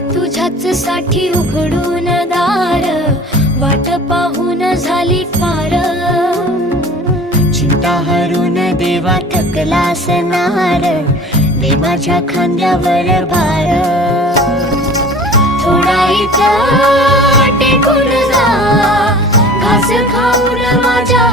तुझ्याच साठी उघडून दार, वाट पाहून झाली फार। चिंता हरून देवा थकला असणार, दे माझ्या खांद्यावर भार। थोडा इथं टेकून जा, घास खाऊन माझ्या